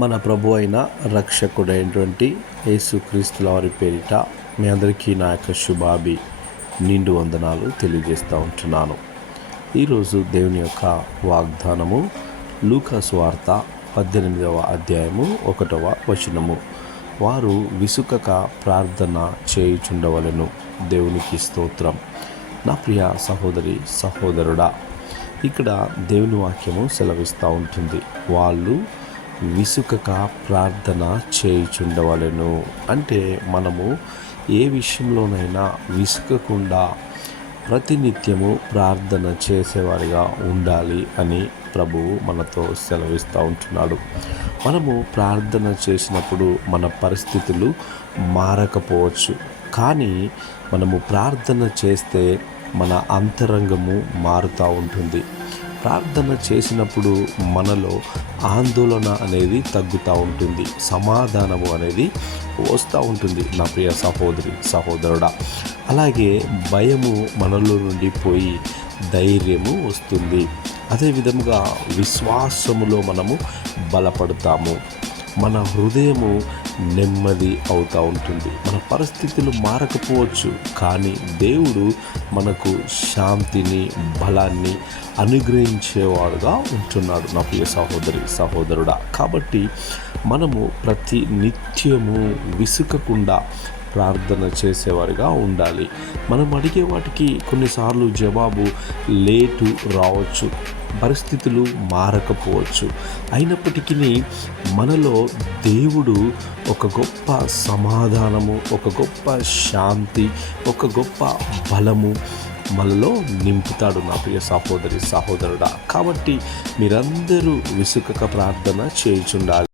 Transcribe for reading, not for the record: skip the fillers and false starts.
మన ప్రభు అయిన రక్షకుడైనటువంటి యేసుక్రీస్తుల వారి పేరిట మీ అందరికీ నా యొక్క శుభాభి నిండు వందనాలు తెలియజేస్తూ ఉంటున్నాను. ఈరోజు దేవుని యొక్క వాగ్దానము లూకా సువార్త 18వ అధ్యాయము 1వ వచనము. వారు విసుకక ప్రార్థన చేయుచుండవలెను. దేవునికి స్తోత్రం. నా ప్రియ సహోదరి సహోదరుడా, ఇక్కడ దేవుని వాక్యము సెలవిస్తూ ఉంటుంది, వాళ్ళు విసుకక ప్రార్థన చేయుచుండవలెను. అంటే మనము ఏ విషయంలోనైనా విసుకకుండా ప్రతినిత్యము ప్రార్థన చేసేవారిగా ఉండాలి అని ప్రభువు మనతో సెలవిస్తూ ఉంటున్నాడు. మనము ప్రార్థన చేసినప్పుడు మన పరిస్థితులు మారకపోవచ్చు, కానీ మనము ప్రార్థన చేస్తే మన అంతరంగము మారుతూ ఉంటుంది. ప్రార్థన చేసినప్పుడు మనలో ఆందోళన అనేది తగ్గుతూ ఉంటుంది, సమాధానము అనేది వస్తూ ఉంటుంది. నా ప్రియ సహోదరి సహోదరుడా, అలాగే భయము మనలో నుండి పోయి ధైర్యము వస్తుంది. అదేవిధంగా విశ్వాసములో మనము బలపడతాము. మన హృదయము నెమ్మది అవుతూ ఉంటుంది. మన పరిస్థితులు మారకపోవచ్చు, కానీ దేవుడు మనకు శాంతిని బలాన్ని అనుగ్రహించేవాడుగా ఉంటున్నాడు. నా ప్రియ సహోదరి సహోదరుడా, కాబట్టి మనము ప్రతి నిత్యము విసుకకుండా ప్రార్థన చేసేవారిగా ఉండాలి. మనం అడిగే వాటికి కొన్నిసార్లు జవాబు లేటు రావచ్చు, పరిస్థితులు మారకపోవచ్చు. అయినప్పటికీ మనలో దేవుడు ఒక గొప్ప సమాధానము, ఒక గొప్ప శాంతి, ఒక గొప్ప బలము మనలో నింపుతాడు. నా ప్రియ సహోదరి సహోదరుడా, కాబట్టి మీరందరూ విసుకక ప్రార్థన చేయుచుండాలి.